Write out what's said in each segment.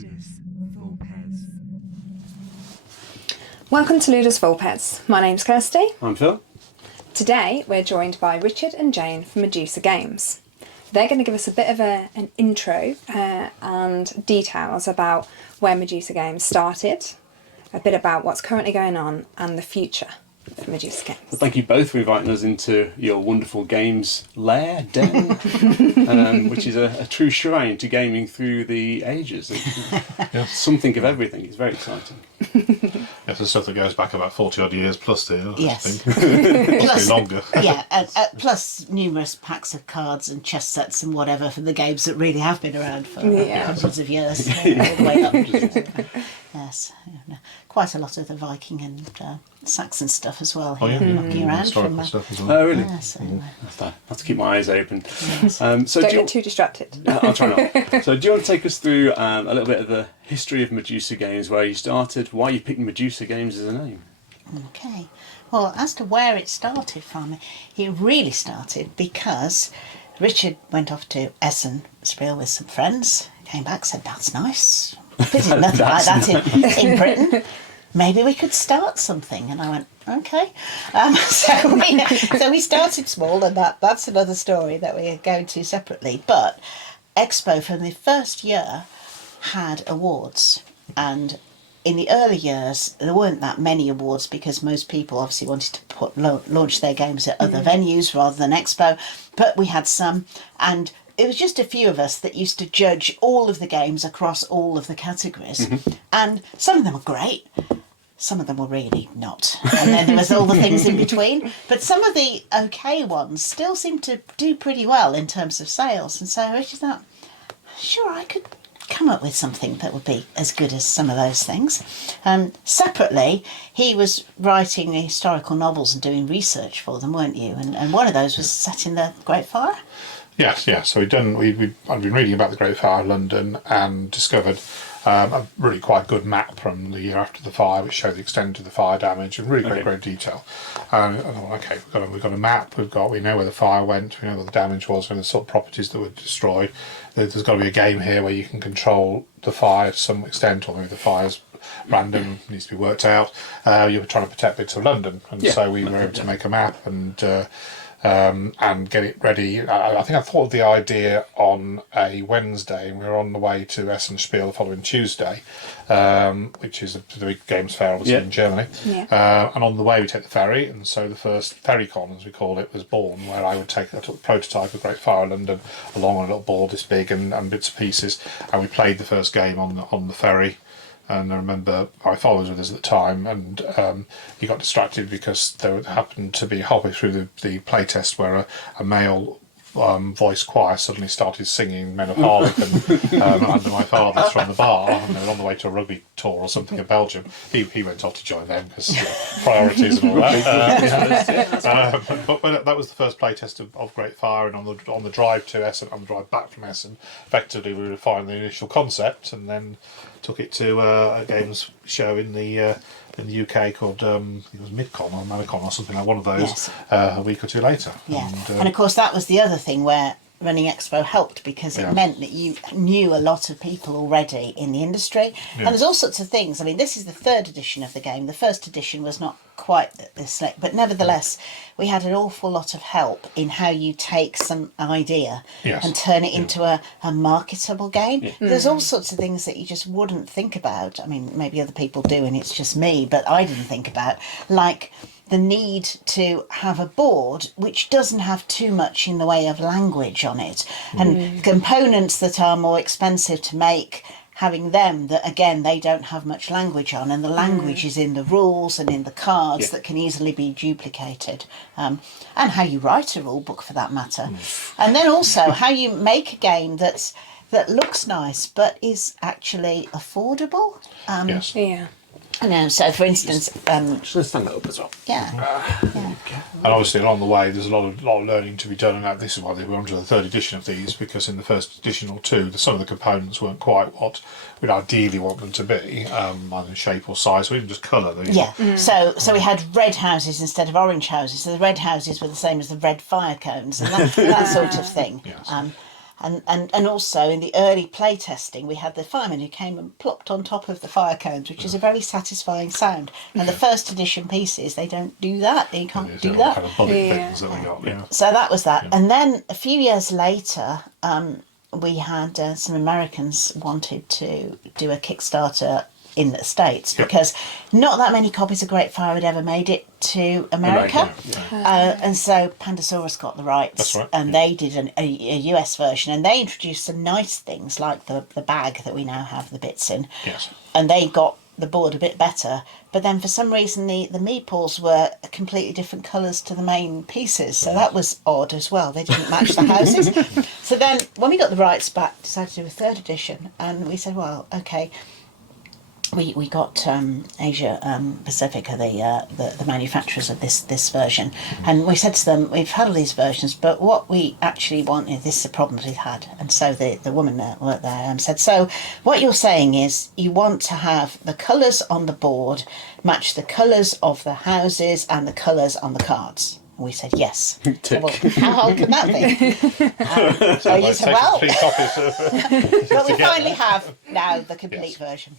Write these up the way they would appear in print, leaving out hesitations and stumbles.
Ludus, Vulpes. Welcome to Ludus Vulpes. My name's Kirsty. I'm Phil. Today we're joined by Richard and Jane from Medusa Games. They're going to give us a bit of an intro and details about where Medusa Games started, a bit about what's currently going on and the future for Medusa Games. Well, thank you both for inviting us into your wonderful games lair, den, which is a true shrine to gaming through the ages. Something of everything. It's very exciting. Yes, the stuff that goes back about 40 odd years plus there, Yes. I think. Plus, longer. Yeah, plus numerous packs of cards and chess sets and whatever from the games that really have been around for hundreds of years, all the way up. Yes, quite a lot of the Viking and Saxon stuff as well here, knocking around Historical from stuff as well. Oh, really? Yes, I have to keep my eyes open. yes. So Don't get too distracted. I'll try not. So do you want to take us through a little bit of the history of Medusa Games, where you started, why you picked Medusa Games as a name? Okay. Well, as to where it started from, it really started because Richard went off to Essen Spiel with some friends, came back, said, "That's nice. There's nothing like that in Britain. Maybe we could start something." And I went, okay. So we started small, and that's another story that we're going to separately. But Expo from the first year had awards, and in the early years there weren't that many awards because most people obviously wanted to launch their games at other venues rather than Expo, but we had some, and it was just a few of us that used to judge all of the games across all of the categories, and some of them were great, some of them were really not, and then there was all the things in between, but some of the okay ones still seemed to do pretty well in terms of sales, and so I just thought, sure, I could come up with something that would be as good as some of those things. Separately, he was writing historical novels and doing research for them, weren't you? And one of those was set in the Great Fire? Yes. So I'd been reading about the Great Fire of London and discovered a really quite good map from the year after the fire, which showed the extent of the fire damage in really great detail. And I thought, okay, we've got a map. We know where the fire went. We know what the damage was, and the sort of properties that were destroyed. There's got to be a game here where you can control the fire to some extent, or maybe the fire's random, needs to be worked out. You were trying to protect bits of London, and so we were able to make a map and get it ready. I think I thought of the idea on a Wednesday, and we were on the way to Essen Spiel the following Tuesday, which is the big games fair, obviously, in Germany. Yeah. And on the way we take the ferry, and so the first ferrycon, as we call it, was born, where I took the prototype of Great Fire of London along on a little board this big and bits and pieces, and we played the first game on the ferry. And I remember my father was with us at the time, and he got distracted because there happened to be halfway through the playtest where a male voice choir suddenly started singing Men of Harlech under my father's from the bar, and they were on the way to a rugby tour or something in Belgium. He went off to join them because priorities and all that. But that was the first playtest of Great Fire, and on the drive to Essen, on the drive back from Essen, effectively we refined the initial concept and then took it to a games show in the UK called it was Midcon or Manicon or something like one of those. A week or two later. Yeah, and of course that was the other thing where running Expo helped, because it meant that you knew a lot of people already in the industry, and there's all sorts of things. I mean, this is the third edition of the game. The first edition was not quite this slick, but nevertheless we had an awful lot of help in how you take some idea and turn it into a marketable game. There's all sorts of things that you just wouldn't think about. I mean, maybe other people do and it's just me, but I didn't think about, like the need to have a board which doesn't have too much in the way of language on it, and components that are more expensive to make, having them that again they don't have much language on, and the language is in the rules and in the cards that can easily be duplicated, and how you write a rule book for that matter, and then also how you make a game that looks nice but is actually affordable. I know, so for instance, Just stand that up as well. And obviously along the way there's a lot of learning to be done, and this is why we're on to the third edition of these, because in the first edition or two some of the components weren't quite what we'd ideally want them to be, either in shape or size, so we didn't just colour these. So we had red houses instead of orange houses, so the red houses were the same as the red fire cones and that sort of thing. And also in the early play testing, we had the fireman who came and plopped on top of the fire cones, which is a very satisfying sound. And the first edition pieces, they don't do that. They can't do that. Kind of bullet things that we got. Yeah. So that was that. And then a few years later, we had some Americans wanted to do a Kickstarter in the States because not that many copies of Great Fire had ever made it to America. And so Pandasaurus got the rights. That's right, and they did a US version, and they introduced some nice things like the bag that we now have the bits in. Yes. And they got the board a bit better, but then for some reason the meeples were completely different colours to the main pieces, so that was odd as well. They didn't match the houses. So then when we got the rights back, decided to do a third edition, and we said, well, okay, we got Asia Pacific are the manufacturers of this version, and we said to them, we've had all these versions, but what we actually want is this is the problems we've had. And so the woman that worked there said, so what you're saying is you want to have the colours on the board match the colours of the houses and the colours on the cards. And we said yes. So, well, how hard can that be? So you said, well, but we finally have now the complete version.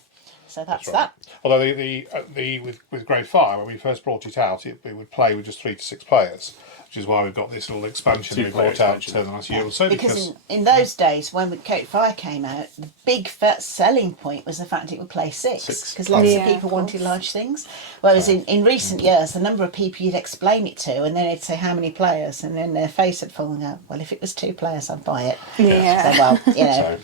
So that's that. Although with Great Fire, when we first brought it out, we would play with just 3 to 6 players, which is why we've got this little expansion we brought out the last year or so. Because in those days, when Great Fire came out, the big selling point was the fact it would play 6, because lots of people wanted large things. Whereas in recent years, the number of people you'd explain it to, and then they'd say how many players, and then their face would fall and go, well, if it was 2 players, I'd buy it. Yeah. So, well, you know.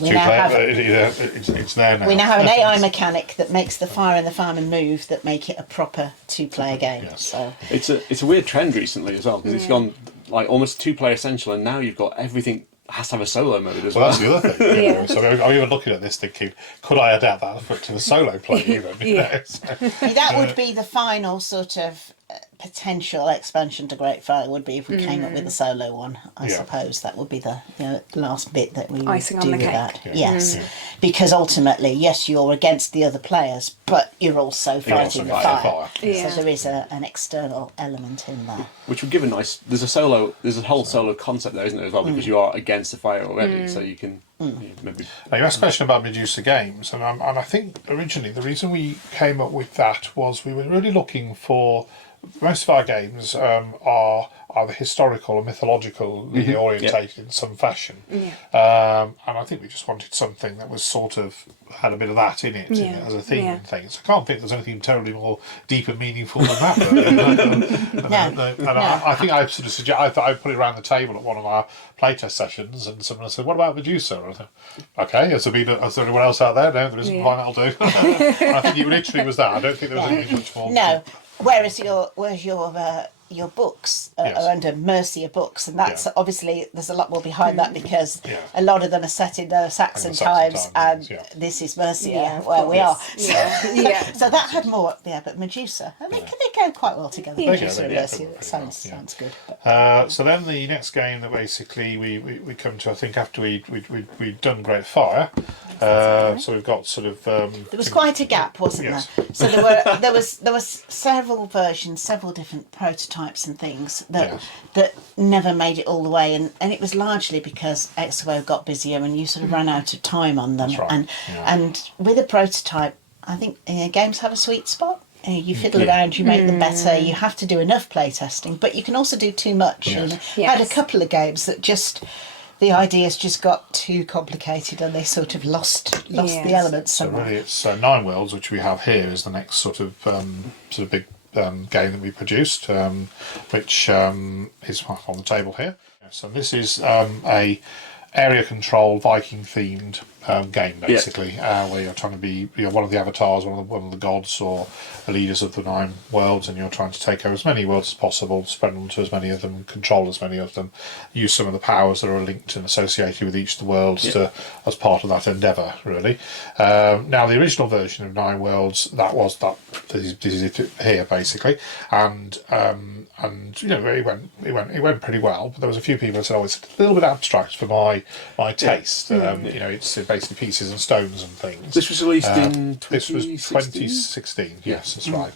We now have it's there now. We now have an AI mechanic that makes the fire and the fireman move that make it a proper 2-player game. Yes. So It's a weird trend recently as well, because it's gone like almost 2-player essential, and now you've got everything has to have a solo mode as well. Well, that's the other thing. You know. So I'm even looking at this thinking, could I adapt that to the solo play even? You know, so. that would be the final sort of potential expansion to Great Fire would be if we came up with a solo one. I suppose that would be the last bit that we would Icing do on the with cake. that. Yes, because ultimately, yes, you're against the other players, but you're also fighting the fire. Yeah. So there is an external element in there. Which would give a nice. There's a whole solo concept there, isn't there, as well? Because you are against the fire already, so you can maybe. Now, you asked a question about Medusa Games, and I think originally the reason we came up with that was we were really looking for. Most of our games are either historical or mythologically orientated in some fashion, and I think we just wanted something that was sort of had a bit of that in it as a theme and things. I can't think there's anything terribly more deep and meaningful than that. I think I sort of suggest I thought I'd put it around the table at one of our playtest sessions, and someone said, "What about Medusa?" And I thought, "Okay, is there anyone else out there? No, there isn't. Fine, that'll do." And I think it literally was that. I don't think there was anything much more. No. Whereas your books are under Mercia books, and that's obviously there's a lot more behind that because a lot of them are set in the Saxon times, and this is Mercia where we are. So, so that had more, but Medusa, I mean, they go quite well together. Medusa and Mercia, sounds good. So then the next game that basically we come to, I think after we'd done Great Fire, so we've got sort of there was quite a gap, wasn't there? So there was several versions, several different prototypes and things that never made it all the way, and it was largely because Expo got busier and you sort of ran out of time on them. That's right. And with a prototype, I think games have a sweet spot. You fiddle around, you make them better. You have to do enough play testing, but you can also do too much. And had a couple of games that just the ideas just got too complicated and they sort of lost the elements. So really, it's 9 Worlds, which we have here, is the next sort of big game that we produced, which is on the table here. So this is a area control Viking themed game basically, where you're trying to be one of the avatars, one of the gods or the leaders of the 9 worlds, and you're trying to take over as many worlds as possible, spread them to as many of them, control as many of them, use some of the powers that are linked and associated with each of the worlds as part of that endeavour, really. Now the original version of 9 worlds, this is it here basically, and it went pretty well, but there was a few people that said, it's a little bit abstract for my taste. It's basically pieces and stones and things. This was released in This was 2016? 2016, yes, that's right.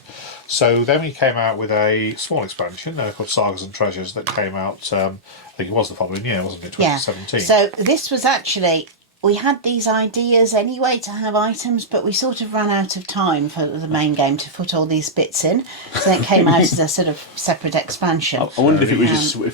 So then we came out with a small expansion called Sagas and Treasures that came out, I think it was the following year, wasn't it, 2017? Yeah. So this was actually, we had these ideas anyway to have items, but we sort of ran out of time for the main game to put all these bits in. So it came out as a sort of separate expansion. I wonder if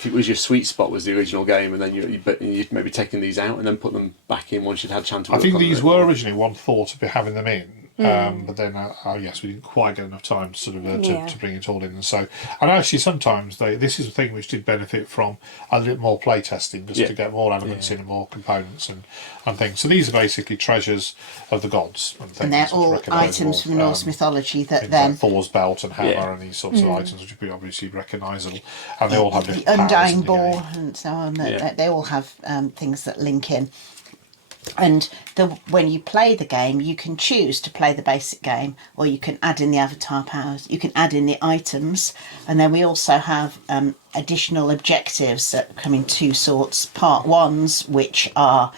it was your sweet spot was the original game, and then you'd maybe taken these out and then put them back in once you'd had a chance to work I think on these it. were originally one thought of having them in. But then, yes, we didn't quite get enough time to to bring it all in, and actually sometimes this is a thing which did benefit from a little more play testing, just to get more elements in and more components and things. So these are basically treasures of the gods and things. And they're all items from Norse mythology that then... Like Thor's belt and hammer and these sorts of items, which would be obviously recognisable, and they all have different the undying powers in the ball game. and so on. They all have things that link in. And when you play the game, you can choose to play the basic game, or you can add in the avatar powers, you can add in the items, and then we also have additional objectives that come in two sorts. Part ones, which are,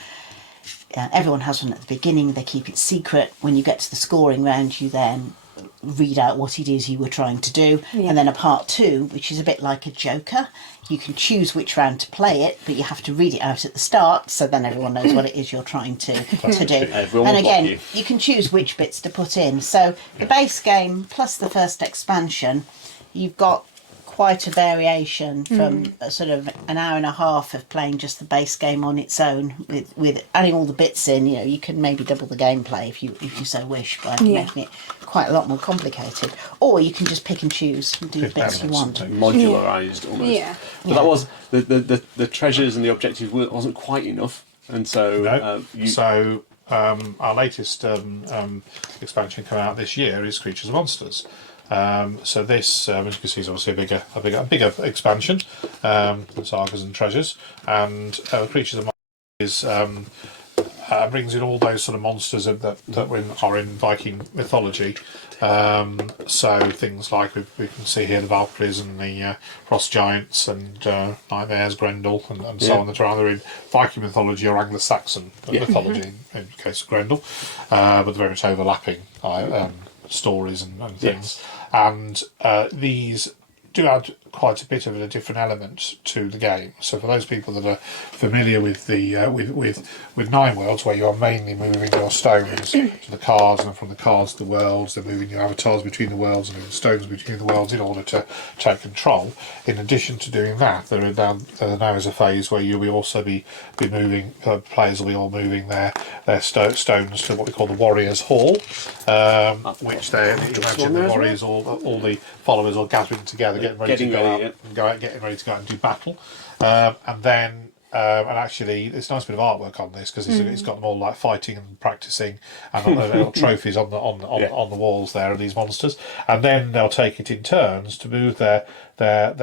everyone has one at the beginning, they keep it secret. When you get to the scoring round, you then read out what it is you were trying to do. And then a part two, which is a bit like a joker. You can choose which round to play it, but you have to read it out at the start, so then everyone knows what it is you're trying to do. And again, you can choose which bits to put in. So the base game plus the first expansion, you've got quite a variation from a sort of an hour and a half of playing just the base game on its own, with adding all the bits in. You know, you can maybe double the gameplay if you so wish by making it quite a lot more complicated, or you can just pick and choose and do the bits you want. Modularised almost. But that was the treasures and the objectives wasn't quite enough, and so our latest expansion come out this year is Creatures and Monsters. So this, as you can see, is obviously a bigger expansion than Sagas and Treasures, and Creatures and Monsters brings in all those sort of monsters that are in Viking mythology. So things like we can see here the Vulpes and the frost giants and nightmares, Grendel, and so on that are either in Viking mythology or Anglo-Saxon mythology in the case of Grendel, but they're very much overlapping stories and things. And these do add quite a bit of a different element to the game. So for those people that are familiar with the with Nine Worlds, where you are mainly moving your stones to the cards, and from the cards to the worlds, they're moving your avatars between the worlds and moving stones between the worlds in order to take control. In addition to doing that, there now is a phase where you will also be moving, players will be all moving their stones to what we call the Warriors' Hall, which they imagine the warriors, all the followers are gathering together, getting ready to go out and do battle, and then and actually it's a nice bit of artwork on this because it's got them all like fighting and practicing, and little trophies on the walls there of these monsters, and then they'll take it in turns to move their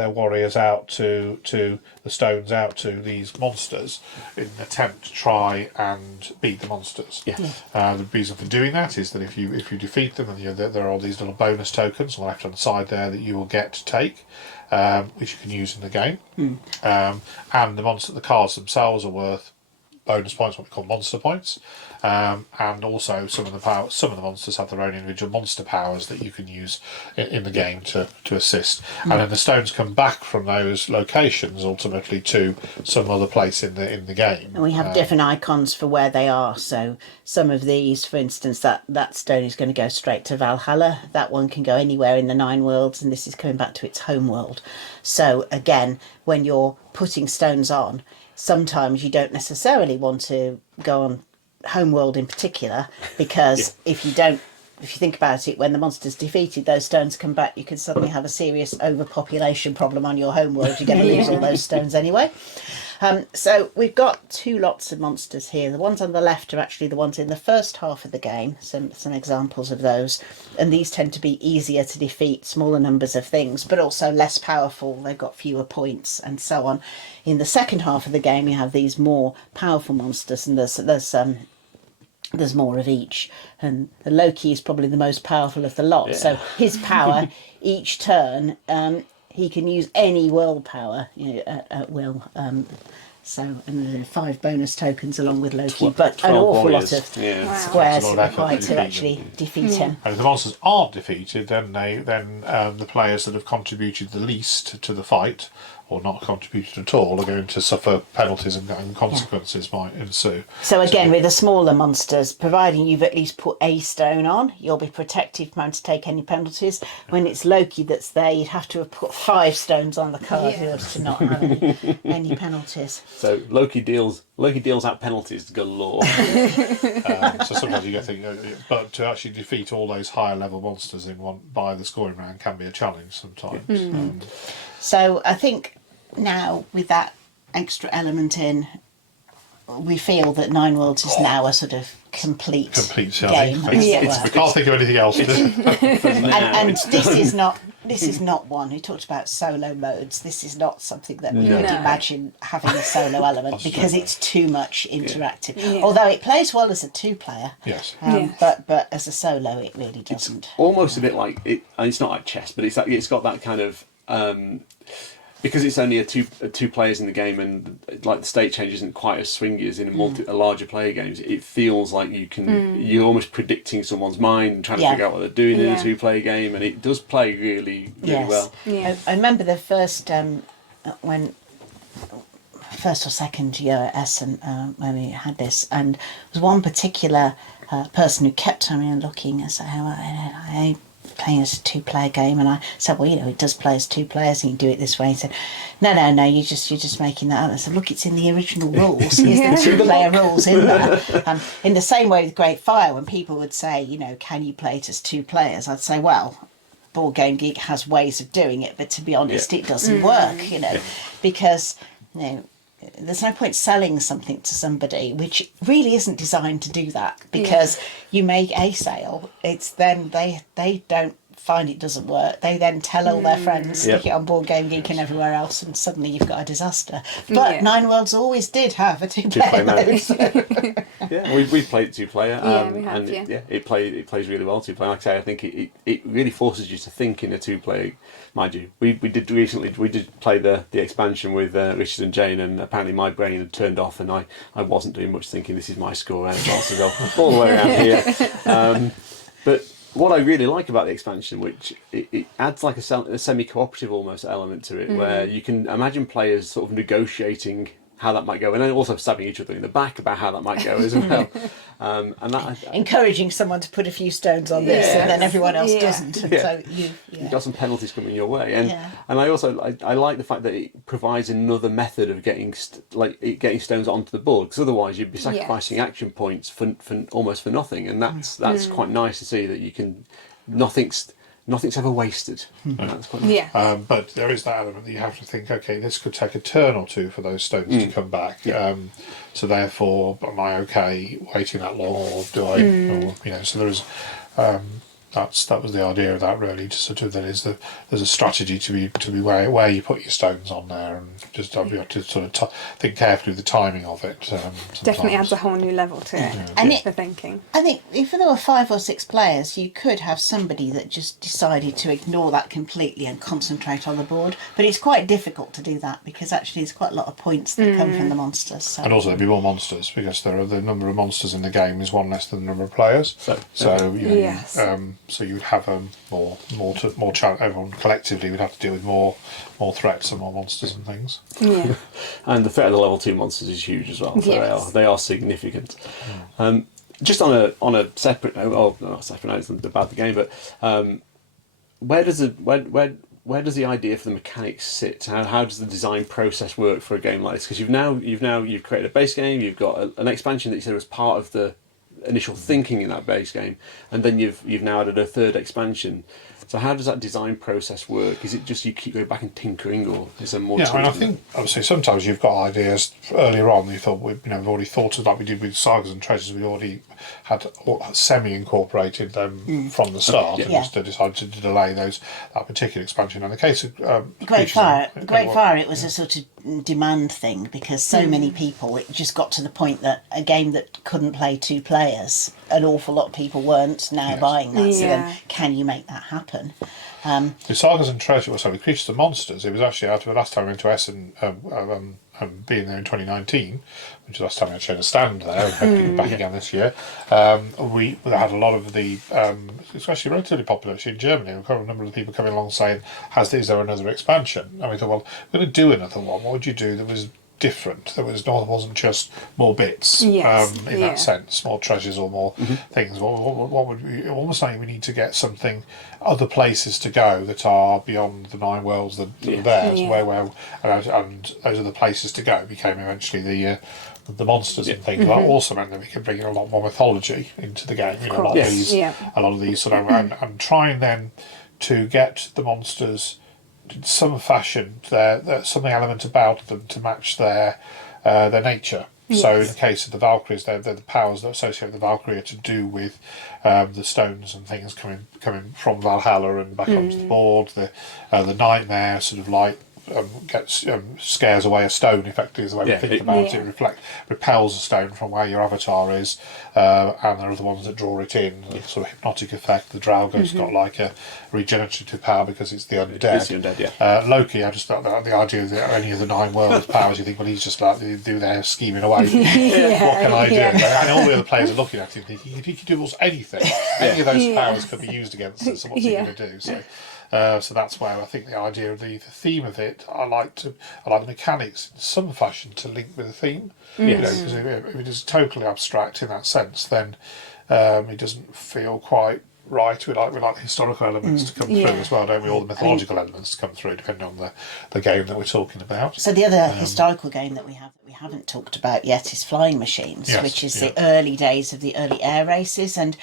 warriors out to the stones out to these monsters in an attempt to try and beat the monsters. The reason for doing that is that if you defeat them, and there are all these little bonus tokens on the left hand side there that you will get to take, which you can use in the game, and the cards themselves are worth bonus points, what we call monster points, and also some of the monsters have their own individual monster powers that you can use in the game to assist, and then the stones come back from those locations ultimately to some other place in the game. And we have different icons for where they are. So some of these, for instance, that stone is going to go straight to Valhalla. That one can go anywhere in the Nine Worlds, and this is coming back to its home world. So again, when you're putting stones on, sometimes you don't necessarily want to go on homeworld in particular, because if you think about it, when the monster's defeated, those stones come back, you can suddenly have a serious overpopulation problem on your homeworld. You're going to lose all those stones anyway. So we've got two lots of monsters here. The ones on the left are actually the ones in the first half of the game, some examples of those, and these tend to be easier to defeat, smaller numbers of things, but also less powerful. They've got fewer points and so on. In the second half of the game, you have these more powerful monsters, and there's more of each, and Loki is probably the most powerful of the lot. So his power each turn, he can use any world power at will. So, and there are 5 bonus tokens along with Loki, but an 12 awful warriors. lot of Yeah. Wow. squares It's a lot of effort required to to defeat actually defeat him. And if the monsters aren't defeated, then the players that have contributed the least to the fight, or not contributed at all, are going to suffer penalties and consequences might ensue. So again, with the smaller monsters, providing you've at least put a stone on, you'll be protected from having to take any penalties. When it's Loki that's there, you'd have to have put 5 stones on the card in order to not have any penalties. So Loki deals out penalties galore. So sometimes you get thinking, but to actually defeat all those higher level monsters in one by the scoring round can be a challenge sometimes. So I think now with that extra element in, we feel that Nine Worlds is now a sort of complete selling. game. as it were. I can't think of anything else. And this is not one who talked about solo modes. This is not something that we would imagine having a solo element because it's too much interactive. Yeah. Although it plays well as a 2-player, Yes. but as a solo it really doesn't. Almost a bit like it. And it's not like chess, but it's got that kind of. Because it's only two players in the game, and like the state change isn't quite as swingy as in a larger player games. It feels like you're almost predicting someone's mind and trying to figure out what they're doing in a 2-player game, and it does play really well. Yeah. I remember the first when first or second year at Essen when we had this, and there was one particular person who kept coming and looking and saying, I playing as a 2-player game, and I said, well, it does play as 2 players and you do it this way. He said, no, you're just making that up. I said, look, it's in the original rules. Here's the 2-player rules in there. In the same way with Great Fire, when people would say, can you play it as 2 players? I'd say, well, Board Game Geek has ways of doing it, but to be honest, it doesn't work, because there's no point selling something to somebody which really isn't designed to do that, because you make a sale, it's then they don't find it doesn't work, they then tell all their friends, stick it on Board Game Geek and everywhere else, and suddenly you've got a disaster. But Nine Worlds always did have a 2-player mode. Yeah, we played 2-player. We have, and it plays really well 2-player. Like I say, I think it really forces you to think in a 2-player. Mind you, we did play the expansion with Richard and Jane, and apparently my brain had turned off, and I wasn't doing much thinking. This is my score, and all the way around here. But what I really like about the expansion, which it adds like a semi-cooperative almost element to it, where you can imagine players sort of negotiating how that might go, and then also stabbing each other in the back about how that might go as well. And that encouraging someone to put a few stones on this, and then everyone else doesn't. And so you've got some penalties coming your way, and I also I like the fact that it provides another method of getting getting stones onto the board, because otherwise you'd be sacrificing action points for almost for nothing, and that's quite nice to see that you can nothing's ever wasted. That's quite nice. But there is that element that you have to think, okay, this could take a turn or 2 for those stones to come back. So therefore, am I okay waiting that long, or do I? Or, so there is. That was the idea of that, really. To sort of there's a strategy to be where you put your stones on there, and just you have to sort of think carefully of the timing of it. Definitely adds a whole new level to it. And for thinking. I think if there were 5 or 6 players, you could have somebody that just decided to ignore that completely and concentrate on the board. But it's quite difficult to do that, because actually there's quite a lot of points that come from the monsters. So. And also there'd be more monsters, because the number of monsters in the game is 1 less than the number of players. So you would have more everyone collectively would have to deal with more threats and more monsters and things. Yeah. And the threat of the level 2 monsters is huge as well. So they are significant. Just on a separate note, or not separate note, it's about the game, but where does the idea for the mechanics sit? How does the design process work for a game like this? Because you've created a base game, you've got an expansion that you said was part of the initial thinking in that base game, and then you've now added a 3rd expansion. So how does that design process work? Is it just you keep going back and tinkering, or is there more? I think obviously sometimes you've got ideas earlier on. You thought we've already thought of, like we did with Sagas and Treasures. We already had semi-incorporated them from the start, and just decided to delay that particular expansion. In the case of Great Fire, it was a sort of demand thing, because so many people, it just got to the point that a game that couldn't play 2 players, an awful lot of people weren't now buying that. So then, can you make that happen? The Sagas and Treasures, sorry, Creatures and Monsters, it was actually out of the last time we went to Essen, being there in 2019, which is the last time we actually had a stand there, and hoping back again this year. We had a lot of the, it's actually relatively popular actually in Germany. We've got a number of people coming along saying, is there another expansion? And we thought, well, we're going to do another one. What would you do that was different? Wasn't just more bits in that sense, more treasures or more things. What would we, almost like we need to get something, other places to go that are beyond the 9 worlds that are there. So and those are the places to go became eventually the monsters and things. That also meant that we could bring in a lot more mythology into the game. A lot of these sort of and trying then to get the monsters some fashion, something element about them to match their nature. Yes. So in the case of the Valkyries, they're the powers that associate the Valkyrie are to do with the stones and things coming from Valhalla and back onto the board. The nightmare sort of like scares away a stone, effectively is the way we think about it. Repels a stone from where your avatar is, and there are the ones that draw it in, the sort of hypnotic effect. The Draugr's got like a regenerative power because it's the undead. It's the undead, Loki, I just thought that the idea that any of the 9 worlds powers, you think, well, he's just like do their scheming away. What can I do? And all the other players are looking at him thinking, if he could do us anything, any of those powers could be used against us, so what's he going to do? So that's where I think the idea of the theme of it, I like the mechanics in some fashion to link with the theme. Because if it is totally abstract in that sense, then it doesn't feel quite right. We like the historical elements to come through as well, don't we? All the mythological elements to come through, depending on the game that we're talking about. So the other historical game that we haven't talked about yet is Flying Machines, which is the early days of the early air races, and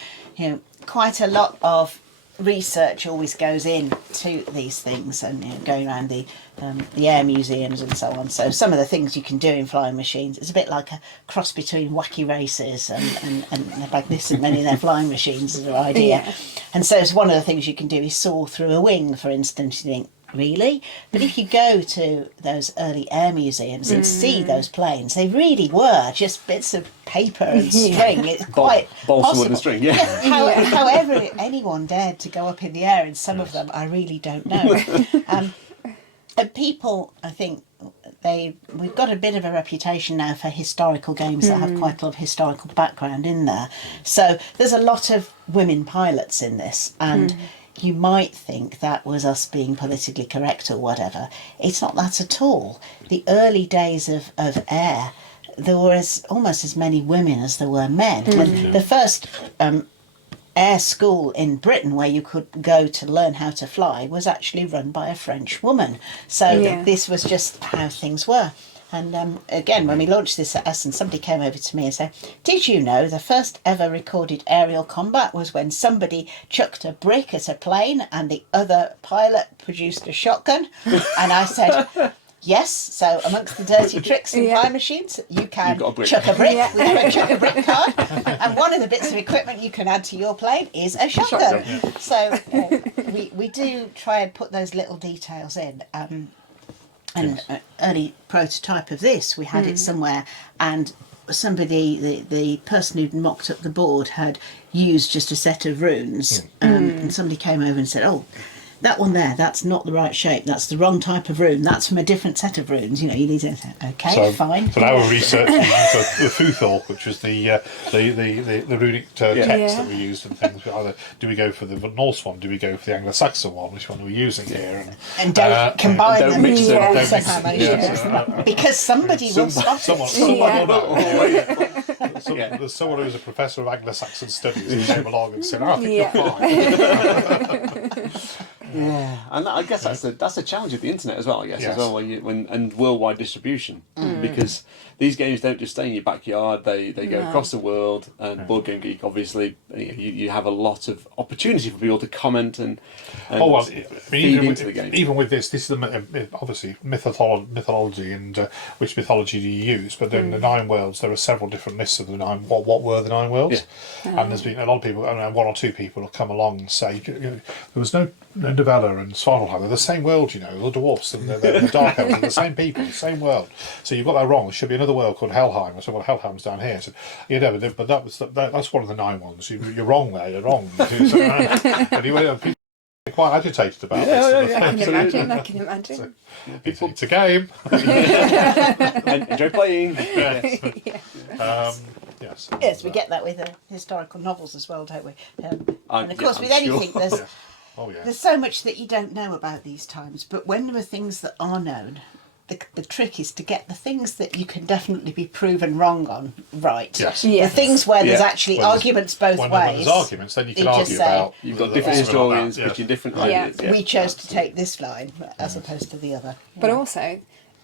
quite a lot of research always goes into these things, and going around the air museums and so on. So some of the things you can do in Flying Machines, it's a bit like a cross between Wacky Races and Magnificent Men in their Flying Machines is their idea. And so it's one of the things you can do is soar through a wing, for instance. You think, really? But if you go to those early air museums and see those planes, they really were just bits of paper and string. It's quite balsa wood and string. However, anyone dared to go up in the air in some of them, I really don't know. And people, I think, we've got a bit of a reputation now for historical games that have quite a lot of historical background in there. So there's a lot of women pilots in this, and you might think that was us being politically correct or whatever. It's not that at all. The early days of air, there were almost as many women as there were men. When the first air school in Britain where you could go to learn how to fly was actually run by a French woman. So this was just how things were. And again, when we launched this at Essen, somebody came over to me and said, did you know the first ever recorded aerial combat was when somebody chucked a brick at a plane and the other pilot produced a shotgun? And I said, yes, so amongst the dirty tricks in Flying Machines, you can chuck a brick. We have a chuck a brick card. And one of the bits of equipment you can add to your plane is a shotgun. So we do try and put those little details in. An early prototype of this, we had it somewhere, and somebody, the person who'd mocked up the board, had used just a set of runes, and somebody came over and said, oh, that one there, that's not the right shape, that's the wrong type of rune, that's from a different set of runes, you need to, fine. So our research for the Futhor, which was the runic text that we used and things, either do we go for the Norse one, do we go for the Anglo-Saxon one, which one are we using here? And don't combine them. Don't mix them. Because somebody will stop Someone will know. There's someone who's a professor of Anglo-Saxon studies who came along and said, I think you're fine. And I guess that's a challenge of the internet as well. I guess as well and worldwide distribution, because these games don't just stay in your backyard; they go across the world. And Board Game Geek, obviously, you have a lot of opportunity for people to comment and feed into the game. Even with this is obviously mythology and which mythology do you use? But then the 9 worlds, there are several different lists of the 9. What were the 9 worlds? And there's been a lot of people, and 1 or 2 people will come along and say there was no Novella and Svartalfheim, they're the same world, the dwarfs and the dark elves are the same people, the same world. So you've got that wrong. There should be another world called Helheim. I said, well, Helheim's down here. So, but that's one of the 9 ones. You're wrong there. You're wrong. Anyway, people quite agitated about this. I can imagine. It's a game. Enjoy playing. Yes. Yes, we get that with historical novels as well, don't we? And of course, I'm with anything, sure. there's Oh yeah. there's so much that you don't know about these times. But when there are things that are known, the trick is to get the things that you can definitely be proven wrong on right. Yes. The Yes. things where there's Yeah. actually When there's- arguments both When ways. there's arguments, then you can you just argue say, about. You've got different something like historians that, pitching different Yeah. ideas. Yeah. we chose to take this line as opposed to the other. But also,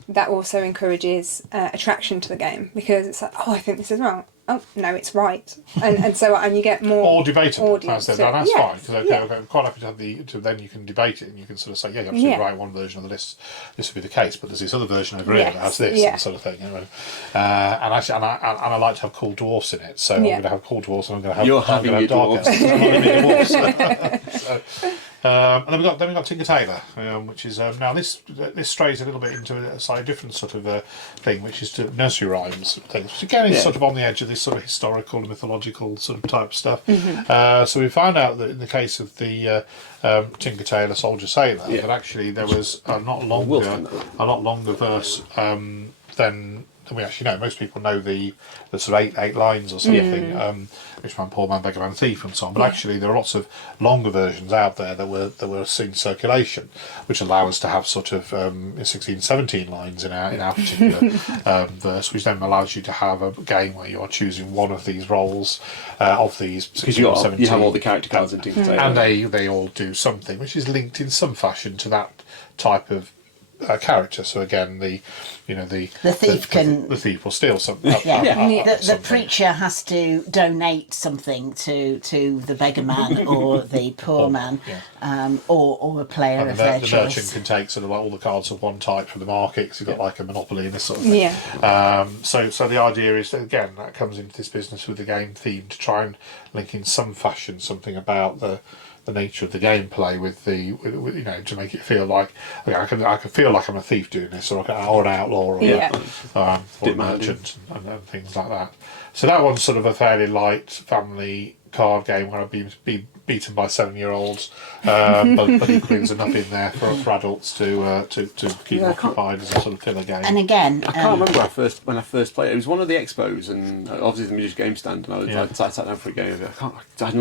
that also encourages attraction to the game because it's like, oh, I think this is wrong. Oh no, it's right, and so and you get more Or debatable. audience. That's to it. fine. Yes, Because yeah. I'm quite happy to have then you can debate it and you can sort of say, yeah, you're absolutely Yeah. right. One version of this would be the case, but there's this other version over here that Yes, has this yeah. and sort of thing. You know? And actually, I like to have cool dwarfs in it, so I'm Yeah. going to have cool dwarfs and I'm going to have You're I'm gonna having have your dark elves. I'm not having dwarfs. And then we got Tinker Tailor, which is now this strays a little bit into a slightly different sort of thing, which is to nursery rhymes and things, which again is sort of on the edge of this sort of historical and mythological sort of type stuff. So we found out that in the case of the Tinker Tailor Soldier Sailor, that actually there was a lot longer verse than we actually know. Most people know the sort of eight lines or something, Rich Man, Poor Man, Beggar Man, Thief, and so on. But actually, there are lots of longer versions out there that were in circulation, which allow us to have sort of 16, 17 lines in our particular verse, which then allows you to have a game where you are choosing one of these roles of these 16 or 17. You have all the character cards in Tinker Tailor. And they all do something which is linked in some fashion to that type of character. So again, the thief will steal something. The preacher has to donate something to the beggar man or the poor man, or a player And of the their merchant choice. can take sort of like all the cards of one type from the market because you've got like a monopoly and this sort of thing. Yeah. So the idea is that again that comes into this business with the game theme to try and link in some fashion something about the nature of the gameplay with to make it feel like I can feel like I'm a thief doing this, or an outlaw, or a merchant and things like that. So that one's sort of a fairly light family card game where I'd be beaten by 7-year-olds, but equally there's enough in there for adults to keep them occupied as a sort of filler game. And again, I can't remember when I first played it. It was one of the expos, and obviously the Medusa Games stand, and I sat down for a game of it. I can't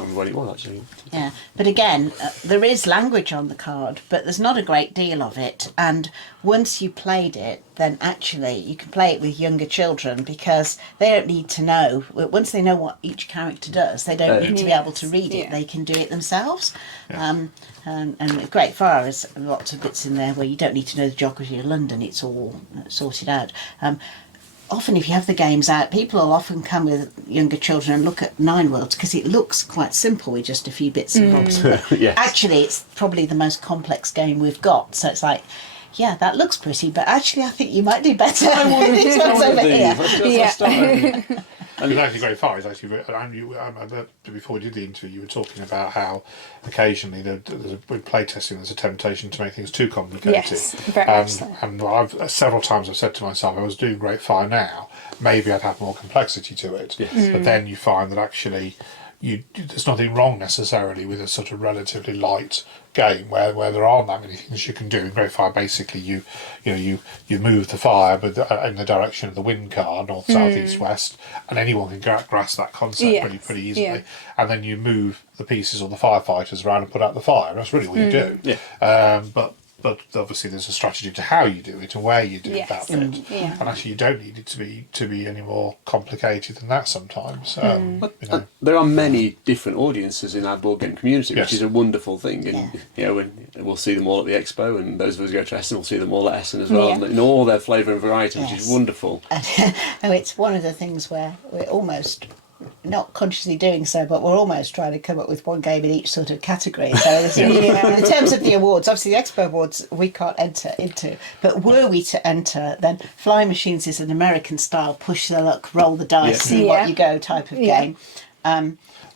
remember what it was actually. yeah, but again, there is language on the card, but there's not a great deal of it. And once you played it, then actually you can play it with younger children because they don't need to know. Once they know what each character does, they don't need to be able to read it. Yeah. They can do it themselves. And Great Fire has lots of bits in there where you don't need to know the geography of London. It's all sorted out. Often if you have the games out, people will often come with younger children and look at Nine Worlds because it looks quite simple with just a few bits and bobs. But Yes. actually, it's probably the most complex game we've got. So it's like, yeah, that looks pretty, but actually I think you might do better. This one's over here. And it's actually Great Fire is actually, before we did the interview, you were talking about how occasionally with playtesting there's a temptation to make things too complicated. Yes, very much so. And several times I've said to myself, I was doing Great Fire now, maybe I'd have more complexity to it. Yes. But then you find that actually there's nothing wrong necessarily with a sort of relatively light game where there aren't that many things you can do. In Great Fire, basically you move the fire but in the direction of the wind card, north, south, east, west, and anyone can grasp that concept pretty easily. Yeah. And then you move the pieces or the firefighters around and put out the fire. That's really what you do. Yeah. But obviously there's a strategy to how you do it and where you do that bit. Yeah. And actually you don't need it to be any more complicated than that sometimes. There are many different audiences in our board game community, Yes. which is a wonderful thing. And we'll see them all at the expo, and those of us who go to Essen will see them all at Essen as well, Yeah. and in all their flavour and variety, which is wonderful. It's one of the things where we're almost not consciously doing so, but we're almost trying to come up with one game in each sort of category. So in terms of the awards, obviously the Expo Awards we can't enter into, but were we to enter, then Flying Machines is an American style push the luck, roll the dice, see what you go type of game.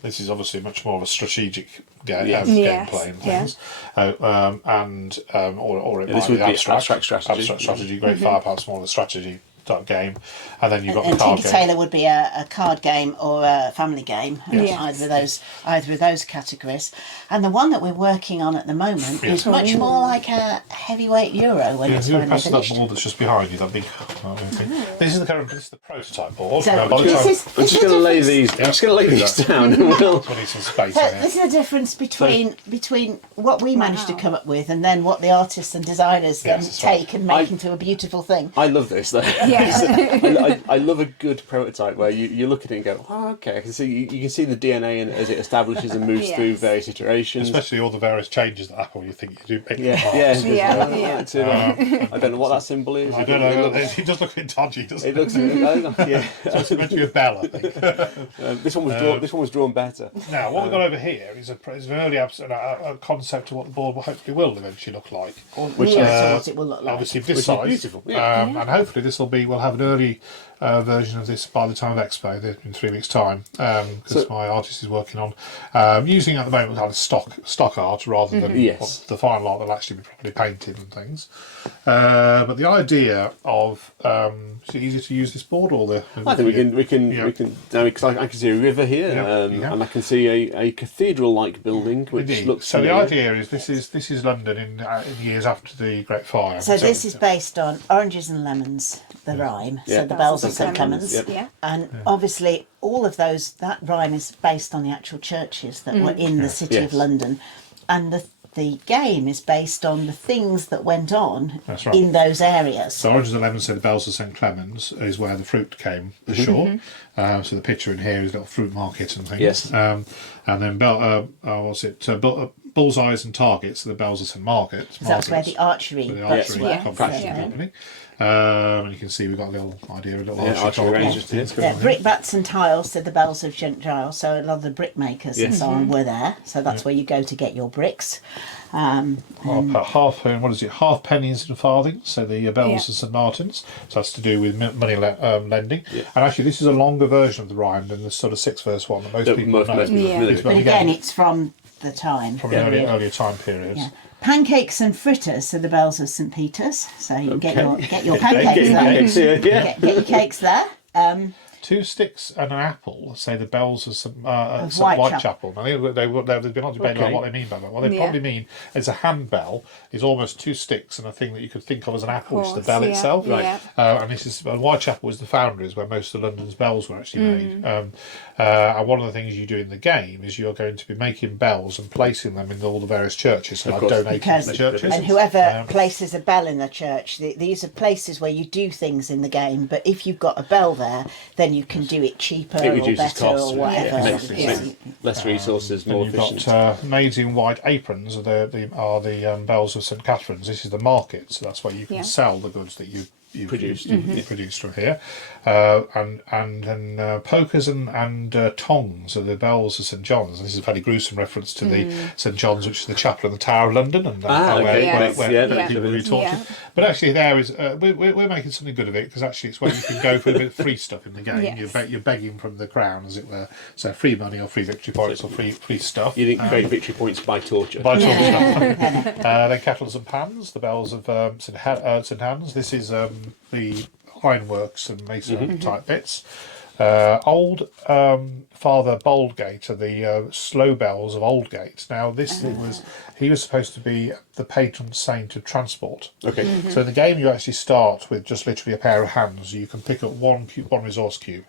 This is obviously much more of a strategic Yes. gameplay and things, or it might this would be be abstract abstract strategy. Abstract strategy. Great Fire, perhaps more of a strategy type game, and then you've got And the card Tinker game. Tailor would be a card game or a family game, Yes. either of those categories. And the one that we're working on at the moment is much more like a heavyweight Euro when it's You finally press that finished. board that's just behind you, that big thing. This is the prototype board. So By the this time- is- I'm just going to lay these. I'm just going to lay these down, and we'll. we'll need some space So in this here. is the difference between what we managed to come up with and then what the artists and designers then that's right. take and make I- into a beautiful thing. I love this though. Yeah. I love a good prototype where you look at it and go, oh, okay, I can see you can see the DNA in it as it establishes and moves Yes. through various iterations. Especially all the various changes that happen when you think you do make Yeah, parts. yeah, Yeah, that's it. I don't know what that symbol is. I don't know. It does look a bit dodgy, doesn't It it? looks, yeah. It's meant to be a bell, I think. This one was drawn. This one was drawn better. Now, what we've got over here is an early a concept of what the board will hopefully will eventually look like. Which Nearer is to what it will look like. Obviously, this Which is size. beautiful, yeah. And hopefully, we'll have an early version of this by the time of Expo in 3 weeks' time, because my artist is working on using at the moment kind of stock art rather than Yes. the final art that'll actually be properly painted and things. But the idea of is it easier to use this board or the? I think we can Yeah. now because I can see a river here, Yeah. and I can see a cathedral-like building which Indeed. looks. So the familiar. idea is this is London in years after the Great Fire. So this is based on Oranges and Lemons, the rhyme. Yeah. So the bells of St. St Clements, Clements. yep. Yeah. And obviously all of that rhyme is based on the actual churches that were in the city Yes. of London. And the game is based on the things that went on That's right. in those areas. So Oranges and Lemons said the bells of St Clements is where the fruit came ashore. So the picture in here is a little fruit market and things. Yes. And then bullseyes and targets are the bells of St Margaret's. So that's where the archery the bits archery were. Yeah. competition Yeah. happening. And you can see we've got a little idea, a little Yeah, archery target. range just here. Yeah, brickbats and tiles said the bells of St Giles, so a lot of the brickmakers and Yes. so on were there. So that's where you go to get your bricks. Half pennies and farthings, so the bells of St Martin's. So that's to do with money lending. Yeah. And actually, this is a longer version of the rhyme than the sort of 6-verse one that most That people most know. people Yeah. familiar But But with. again, it's from the time. From Yeah. earlier time periods. Yeah. Pancakes and fritters are the bells of St Peter's, so you can get your Okay. pancakes there. Pancakes here, yeah. Get your cakes there. 2 sticks and an apple say the bells of St Whitechapel. Whitechapel. Now, there's been a lot of debate Okay. about what they mean by that. What they Yeah. probably mean is a handbell is almost 2 sticks and a thing that you could think of as an apple, which is the Course, bell yeah, itself. Right. yeah. And this is Whitechapel was the foundry, where most of London's bells were actually made. And one of the things you do in the game is you're going to be making bells and placing them in all the various churches, so Of like course. donating Because to the churches. and whoever places a bell in the church, these are places where you do things in the game. But if you've got a bell there, then you can do it cheaper It or reduces better costs. or whatever. Yeah, makes Yeah. less resources, more And efficient. you've got maids in white aprons are the bells of St Catherine's. This is the market, so that's where you can Yeah. sell the goods that you Produced. produced from here. And then pokers and tongs are the bells of St John's. And this is a fairly gruesome reference to the St John's, which is the chapel in the Tower of London, and okay, yes. where Yeah, people yeah. were tortured. Yeah. But actually, there is we're making something good of it, because actually it's where you can go for a bit of free stuff in the game. Yes. You're begging from the crown, as it were. So free money or free victory points or free stuff. You didn't create victory points by torture. By talking then kettles and pans, the bells of St Hans. This is the ironworks and mason type bits. Old Father Boldgate are the slow bells of Oldgate. Now he was supposed to be the patron saint of transport. Okay. So in the game you actually start with just literally a pair of hands. You can pick up one resource cube.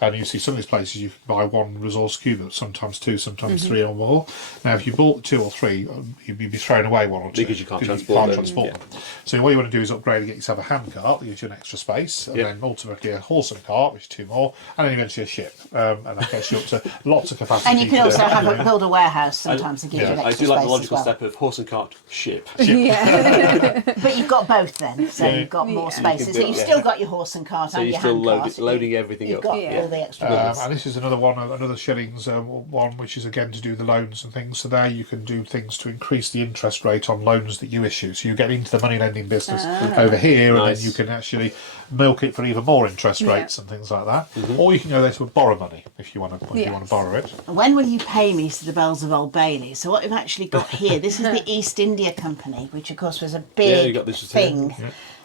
And you see some of these places you can buy 1 resource cube, but sometimes 2, sometimes 3 or more. Now, if you bought 2 or 3, you'd be throwing away 1 or 2 Because you can't transport them, them. So what you want to do is upgrade and get yourself a hand cart that gives you an extra space, and then ultimately a horse and cart, which is 2 more, and then eventually a ship, and that gets you up to lots of capacity. And you can also to- build a warehouse sometimes and give you an I extra do like the space logical as well. step of horse and cart, ship. Yeah. But you've got both then, so you've got more spaces. So you've still got your horse and cart So and you're your still hand cart. loading everything You've up. got Yeah. all the extra bits. And this is another shillings one, which is again to do with the loans and things. So there you can do things to increase the interest rate on loans that you issue. So you get into the money lending business over here, Nice. and then you can actually milk it for even more interest rates and things like that. Or you can go there to borrow money if you want to. Yes. Borrow it. When will you pay me, said the bells of Old Bailey? So what we've actually got here, this is the East India Company, which of course was a Yeah, you big got this just here.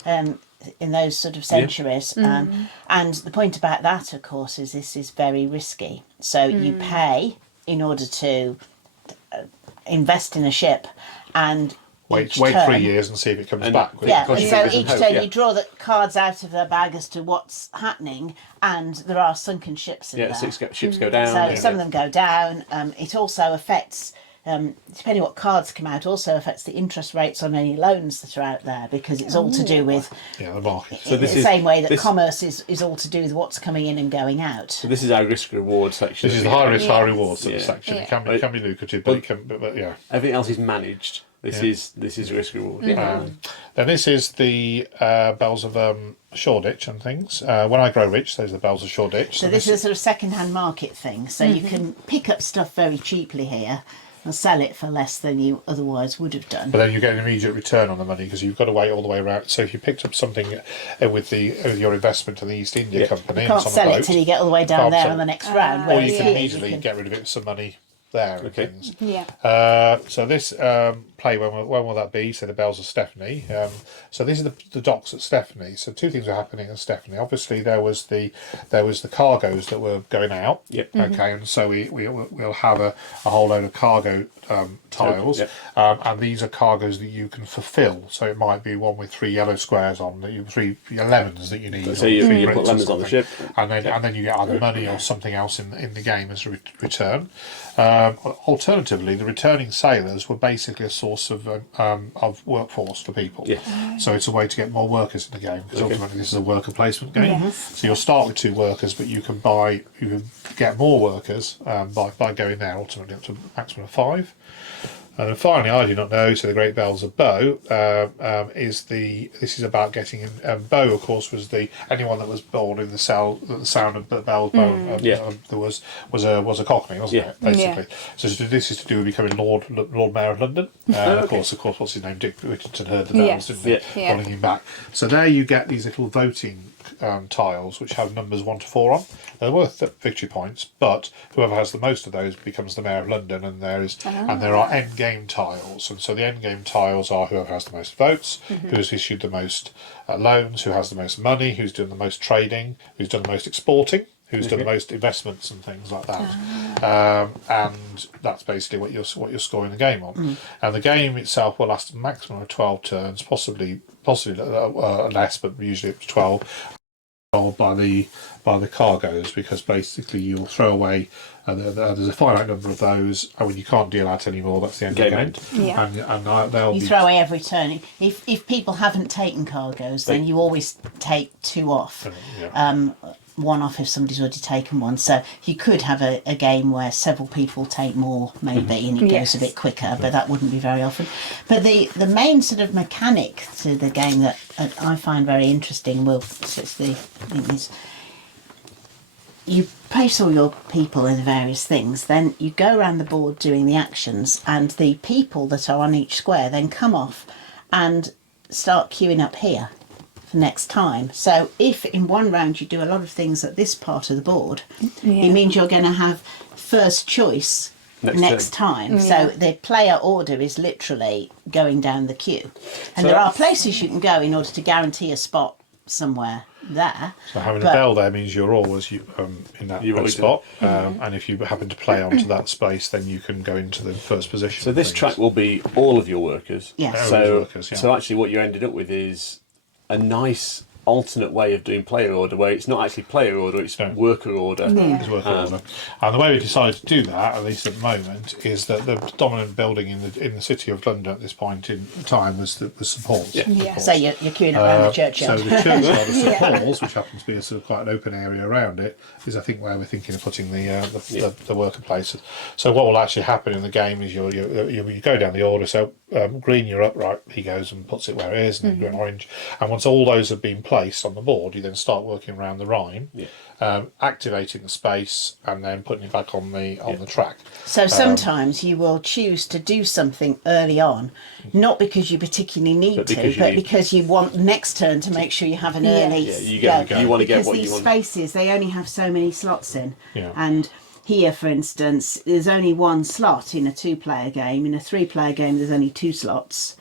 thing in those sort of centuries. And the point about that, of course, is this is very risky. So you pay in order to invest in a ship, and Wait each 3 turn- years and see if it comes And- back. Yeah, Because and you so think there's each some turn hope, yeah. you draw the cards out of the bag as to what's happening, and there are sunken ships in Yeah, there. 6 ships go down. So yeah. some of them go down. It also affects, depending what cards come out, also affects the interest rates on any loans that are out there, because it's all to do with Yeah, the market. So in this the is- same way that this- commerce is all to do with what's coming in and going out. So this is our risk reward section. This is the of high game. risk, high reward sort of Yeah. section. Yeah. It can be lucrative, but it can. But yeah. Everything else is managed. This is risk reward. Then this is the bells of Shoreditch and things. When I grow rich, those are the bells of Shoreditch. So this is a sort of second-hand market thing. So you can pick up stuff very cheaply here and sell it for less than you otherwise would have done. But then you get an immediate return on the money because you've got to wait all the way around. So if you picked up something with your investment in the East India Company, You and can't it's on sell a it boat, till you get all the way down Can't there sell on the it. next round. or whereas you can here immediately you can- get rid of it with some money there. And Okay. things. Yeah. So this play, when will that be? So the bells of Stephanie. So these are the docks at Stephanie. So two things are happening at Stephanie. Obviously, there was the cargoes that were going out. Yep. Okay, and so we'll have a whole load of cargo tiles, Yep. and these are cargoes that you can fulfil. So it might be one with 3 yellow squares on that three lemons that you need. So or you 3 put bricks or lemons on the something. ship. and then you get either money or something else in the game as a return. Alternatively, the returning sailors were basically a source of workforce for people. Yeah. So it's a way to get more workers in the game, because ultimately this is a worker placement game. Yes. So you'll start with 2 workers, but you can get more workers by going there, ultimately up to a maximum of 5. And then finally, I do not know. So the Great Bells of Bow this is about getting in. Bow, of course, was anyone that was born in the sound of the bell's bow. There was a Cockney, wasn't it? Basically. So this is to do with becoming Lord Mayor of London. Of course, what's his name? Dick Richardson heard the bells, Yes. didn't he? Yeah. Calling him back. So there you get these little voting tiles which have numbers 1 to 4 on. They're worth victory points, but whoever has the most of those becomes the Mayor of London, and there are end game tiles. And so the end game tiles are whoever has the most votes, who has issued the most loans, who has the most money, who's done the most trading, who's done the most exporting, who's done the most investments and things like that. And that's basically what you're scoring the game on. And the game itself will last a maximum of 12 turns, possibly less, but usually up to 12. By the cargoes, because basically you'll throw away there's a finite number of those, and when you can't deal out any more, that's the end of the game. Yeah. And they'll You be throw away every turn. If people haven't taken cargoes, then you always take 2 off. yeah. 1 off if somebody's already taken one. So you could have a game where several people take more, maybe, and it Yes. goes a bit quicker, but that wouldn't be very often. But the main sort of mechanic to the game that I find very interesting, so it's the thing is, you place all your people in various things, then you go around the board doing the actions, and the people that are on each square then come off and start queuing up here for next time. So if in one round you do a lot of things at this part of the board, it means you're going to have first choice next time. So the player order is literally going down the queue. And there are places you can go in order to guarantee a spot somewhere there. So having a bell there means you're always in that always spot, and if you happen to play onto that space, then you can go into the first position. So this track will be all of your workers. Yes. All So, those workers, yeah. so actually what you ended up with is a nice alternate way of doing player order, where it's not actually player order, it's worker order. Is worker order. And the way we decided to do that, at least at the moment, is that the dominant building in the city of London at this point in time was St Paul's. Yeah. Yeah. So you're queuing up around the churchyard. So the churchyard of St Paul's, which happens to be a sort of quite an open area around it, is I think where we're thinking of putting the worker places. So what will actually happen in the game is you go down the order. So green, you're up, right? He goes and puts it where it is, and then orange. And once all those have been placed on the board, you then start working around the Rhine, activating the space, and then putting it back on the track. So sometimes you will choose to do something early on, not because you particularly need because you want next turn to make sure you have an early go. You want to get Because what you these want. spaces, they only have so many slots in. Yeah. And here, for instance, there's only 1 slot in a 2-player game. In a 3-player game, there's only 2 slots.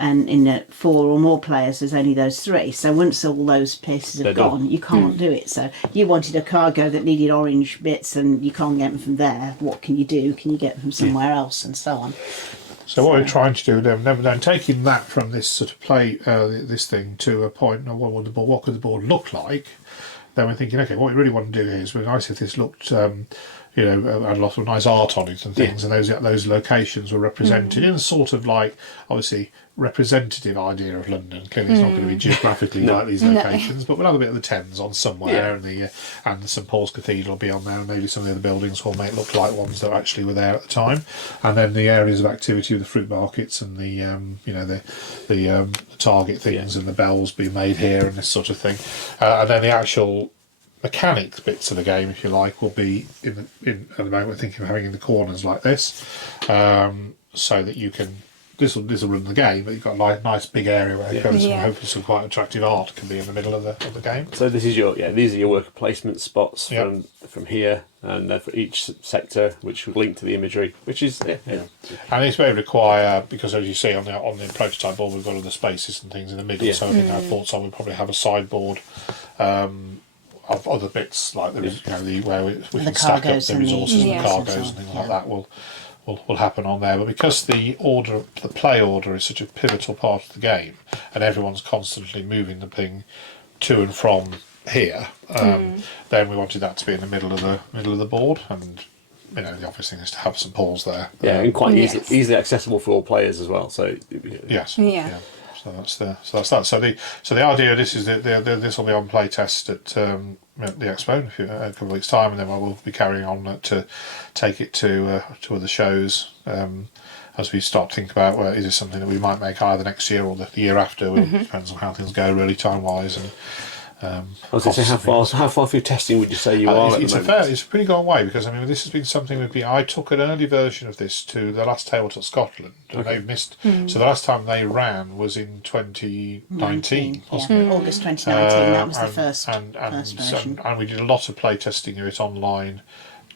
and in 4 or more players there's only those 3. So once all those pieces have They're gone, done. you can't do it. So you wanted a cargo that needed orange bits and you can't get them from there. What can you do? Can you get them from somewhere else, and so on? So what we're trying to do then taking that from this sort of play, this thing to a point of what could the board look like? Then we're thinking, okay, what we really want to do here is, we're nice if this looked, had a lot of nice art on it and things, and those locations were represented in a sort of like, obviously, representative idea of London. Clearly, it's not going to be geographically like these locations, but we'll have a bit of the Thames on somewhere, and the St Paul's Cathedral will be on there, and maybe some of the other buildings will make look like ones that actually were there at the time, and then the areas of activity with the fruit markets and the target things and the bells being made here and this sort of thing, and then the actual mechanics bits of the game, if you like, will be in at the moment we're thinking of having in the corners like this, so that you can. This will run the game, but you've got a nice big area where hopefully some quite attractive art can be in the middle of the game. So this is these are your worker placement spots from here, and for each sector, which will link to the imagery, which is and this may require, because as you see on the prototype board, we've got all the spaces and things in the middle. So I think our thoughts are we'll probably have a sideboard of other bits like there is, where we can stack up the resources and the cargoes and things like that will happen on there. But because the play order is such a pivotal part of the game, and everyone's constantly moving the thing to and from here, then we wanted that to be in the middle of the board, and the obvious thing is to have some pools there. And quite easily accessible for all players as well. So So that's that. So the idea of this is that this will be on play test at the expo in a couple of weeks' time, and then we'll be carrying on to take it to other shows as we start to think about is this something that we might make either next year or the year after. It depends on how things go, really, time wise. And I was going to say, how far through testing would you say you are at the moment? It's a pretty long way, because this has been something I took an early version of this to the last Tabletop Scotland, and they've missed. So the last time they ran was in 2019, wasn't it? August 2019. That was the first version. And we did a lot of play testing of it online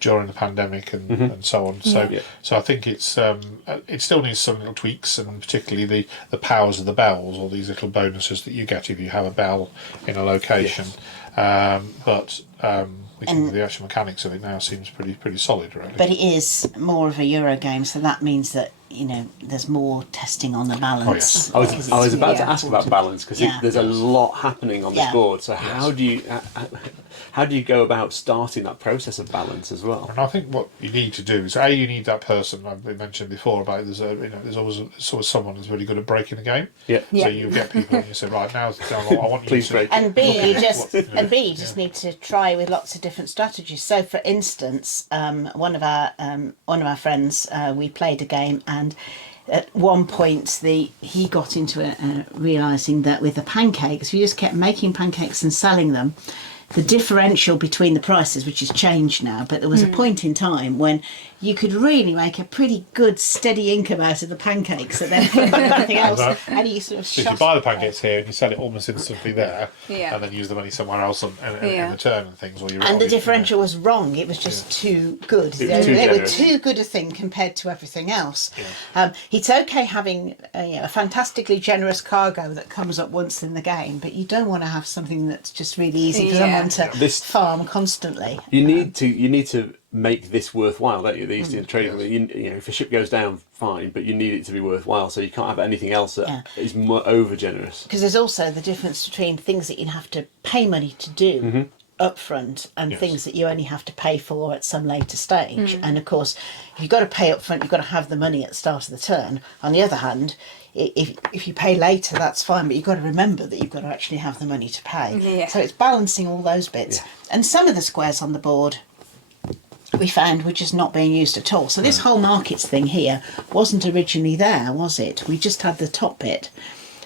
during the pandemic and so on. So I think it's it still needs some little tweaks, and particularly the powers of the bells, or these little bonuses that you get if you have a bell in a location. But we think the actual mechanics of it now seems pretty solid, really. But it is more of a Euro game, so that means that there's more testing on the balance. I was about to ask about balance, because there's a lot happening on this board. So how do you go about starting that process of balance as well? And I think what you need to do is you need that person I mentioned before about there's always someone who's really good at breaking the game. So you get people and you say, right, now I want you to break. And you just need to try with lots of different strategies. So for instance, one of our friends, we played a game, and at one point he got into realising that with the pancakes, if you just kept making pancakes and selling them, the differential between the prices, which has changed now, but there was a point in time when you could really make a pretty good steady income out of the pancakes and then everything else. And you sort of so if you buy the pancakes here and you sell it almost instantly there, and then use the money somewhere else in return and things. And the differential was wrong. It was just too good. They were too good a thing compared to everything else. It's okay having a fantastically generous cargo that comes up once in the game, but you don't want to have something that's just really easy for someone to farm constantly. You need to make this worthwhile, don't you? These trading, if a ship goes down, fine, but you need it to be worthwhile. So you can't have anything else that is more over generous. Because there's also the difference between things that you have to pay money to do up front and things that you only have to pay for at some later stage. And of course, if you've got to pay up front, you've got to have the money at the start of the turn. On the other hand, if you pay later, that's fine, but you've got to remember that you've got to actually have the money to pay. So it's balancing all those bits. And some of the squares on the board we found were just not being used at all. So this whole markets thing here wasn't originally there, was it? We just had the top bit,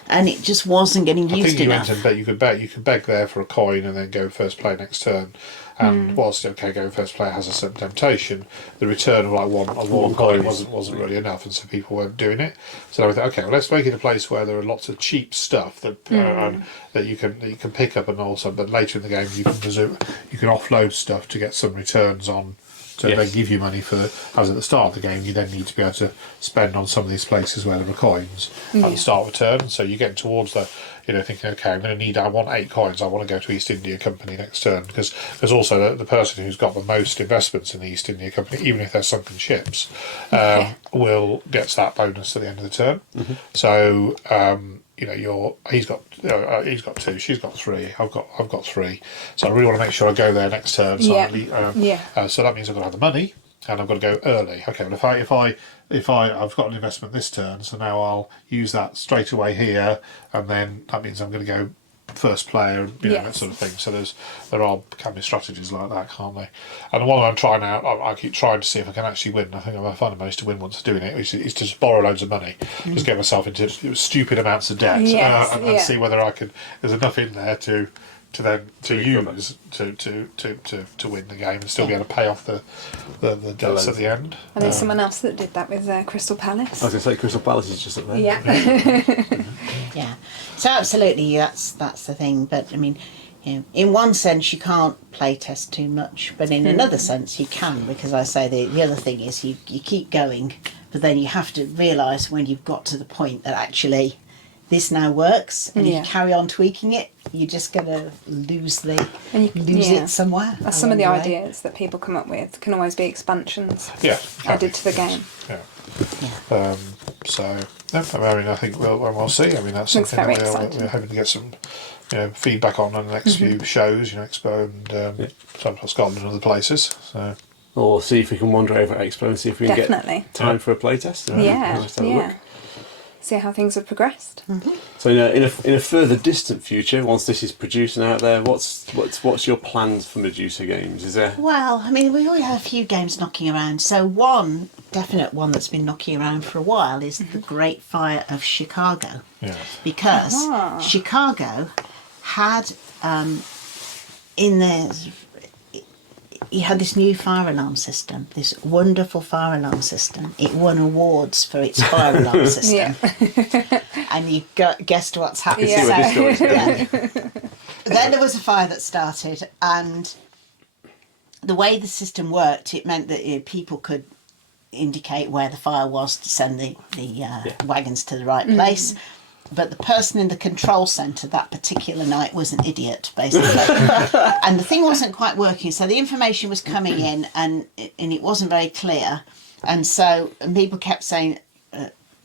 and it just wasn't getting used enough. I think you could beg there for a coin and then go first play next turn. And whilst going first player has a certain temptation, the return of one coin wasn't really enough, and so people weren't doing it. So I thought, okay, well, let's make it a place where there are lots of cheap stuff that that you can pick up, and also, but later in the game you can offload stuff to get some returns on to Yes. then give you money for, as at the start of the game, you then need to be able to spend on some of these places where there are coins at the start of a turn. So you get towards the, thinking, okay, I want 8 coins, I want to go to East India Company next turn, because also the person who's got the most investments in the East India Company, even if they're sunken ships, will gets that bonus at the end of the turn. So he's got 2, she's got 3, I've got 3. So I really want to make sure I go there next turn. So so that means I've got to have the money and I've got to go early. Okay, well if I've got an investment this turn, so now I'll use that straight away here, and then that means I'm going to go first player, that sort of thing. So can be strategies like that, can't they? And the one I'm trying out, I keep trying to see if I can actually win. I think I finally managed to win once doing it, which is to just borrow loads of money, just get myself into stupid amounts of debt, and see whether I can. There's enough in there to use to win the game and still be able to pay off the debts at the end. And there's someone else that did that with Crystal Palace. I was going to say Crystal Palace is just up there. Yeah. Yeah. So absolutely, that's the thing. But I mean, in one sense you can't play test too much, but in another sense you can, because I say the other thing is you keep going, but then you have to realise when you've got to the point that actually this now works, and if you carry on tweaking it, you're just going to lose it somewhere. That's some of the ideas that people come up with can always be expansions added to the game. Yeah. I think we'll see. I mean, that's Looks something very that we're exciting. hoping to get some feedback on the next few shows, Expo and sometimes Scotland and other places. So. Or see if we can wander over at Expo and see if we can Definitely. get time for a playtest. Yeah. See how things have progressed. So in a further distant future, once this is produced and out there, what's your plans for Medusa Games? Is there? Well, I mean, we already have a few games knocking around. So one definite one that's been knocking around for a while is the Great Fire of Chicago. Yeah. Because Chicago had you had this new fire alarm system, this wonderful fire alarm system. It won awards for its fire alarm system. And you guessed what's happened. See where this story's going. Then there was a fire that started, and the way the system worked, it meant that people could indicate where the fire was to send the wagons to the right place. But the person in the control centre that particular night was an idiot, basically. And the thing wasn't quite working, so the information was coming in and it wasn't very clear. And so people kept saying,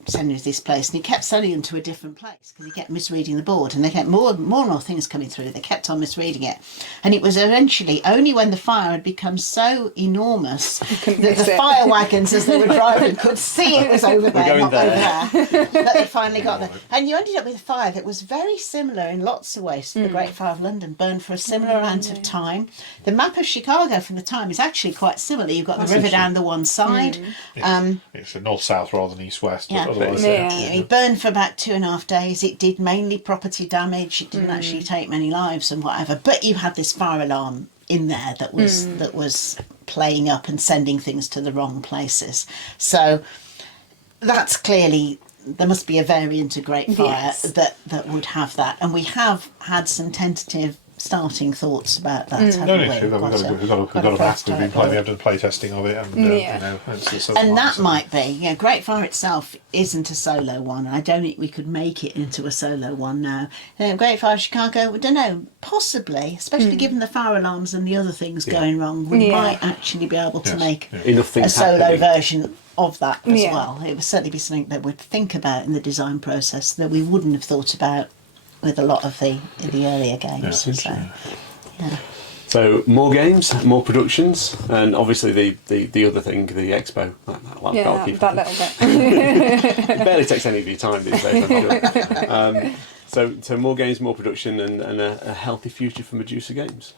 send you to this place, and he kept sending them to a different place because he kept misreading the board, and they kept more and more things coming through. They kept on misreading it, and it was eventually only when the fire had become so enormous that the fire wagons, as they were driving, could see it was over there, not over there, that they finally got there. And you ended up with a fire that was very similar in lots of ways to the Great Fire of London, burned for a similar amount of time. The map of Chicago from the time is actually quite similar. You've got the river down the one side. It's a north-south rather than east-west. Yeah. It burned for about 2.5 days. It did mainly property damage. It didn't actually take many lives and whatever. But you had this fire alarm in there that was playing up and sending things to the wrong places. So that's clearly, there must be a variant of Great Fire that would have that. And we have had some tentative starting thoughts about that. We've got a map. We've been done play testing of it, and and that might be, Great Fire itself isn't a solo one. I don't think we could make it into a solo one now. Great Fire Chicago, I don't know, possibly, especially given the fire alarms and the other things going wrong, we might actually be able to make a solo version of that as well. It would certainly be something that we'd think about in the design process that we wouldn't have thought about with a lot of the earlier games. So more games, more productions, and obviously the other thing, the expo. That little bit. It barely takes any of your time these days, I'm sure. So more games, more production, and a healthy future for Medusa Games.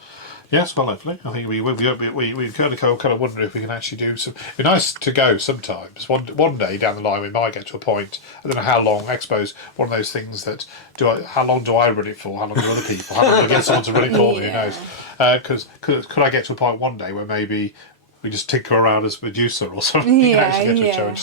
Yes, well, hopefully. I think we kind of wonder if we can actually do some. It'd be nice to go sometimes. One day down the line, we might get to a point. I don't know how long. Expo's one of those things that how long do I run it for? How long do other people? How long do I get someone to run it for me? Who knows? Because could I get to a point one day where maybe we just tinker around as Medusa or something? Actually get to a show and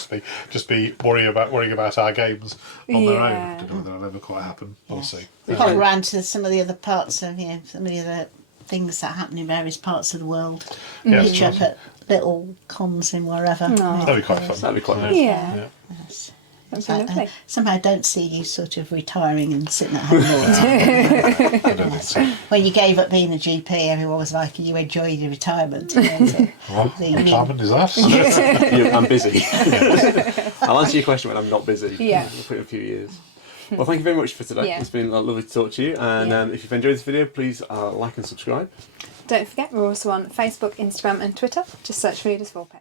just be worrying about our games on their own. I don't know whether that'll ever quite happen. We'll see. We've got around to some of the other parts of some of the other things that happen in various parts of the world. Yeah, Pitch up at little cons in wherever. that'd be quite fun. That'd be quite nice. Yeah. Yeah. Yes. That'd be lovely. Somehow I don't see you sort of retiring and sitting at home all the time. I don't think so. When you gave up being a GP, everyone was like, "You enjoyed your retirement." You know, so What the- retirement is that? Yeah, I'm busy. I'll answer your question when I'm not busy. Yeah. We'll put in a few years. Well, thank you very much for today. Yeah. It's been lovely to talk to you. And Yeah. if you've enjoyed this video, please like and subscribe. Don't forget, we're also on Facebook, Instagram, and Twitter. Just search for Ludus Vulpes.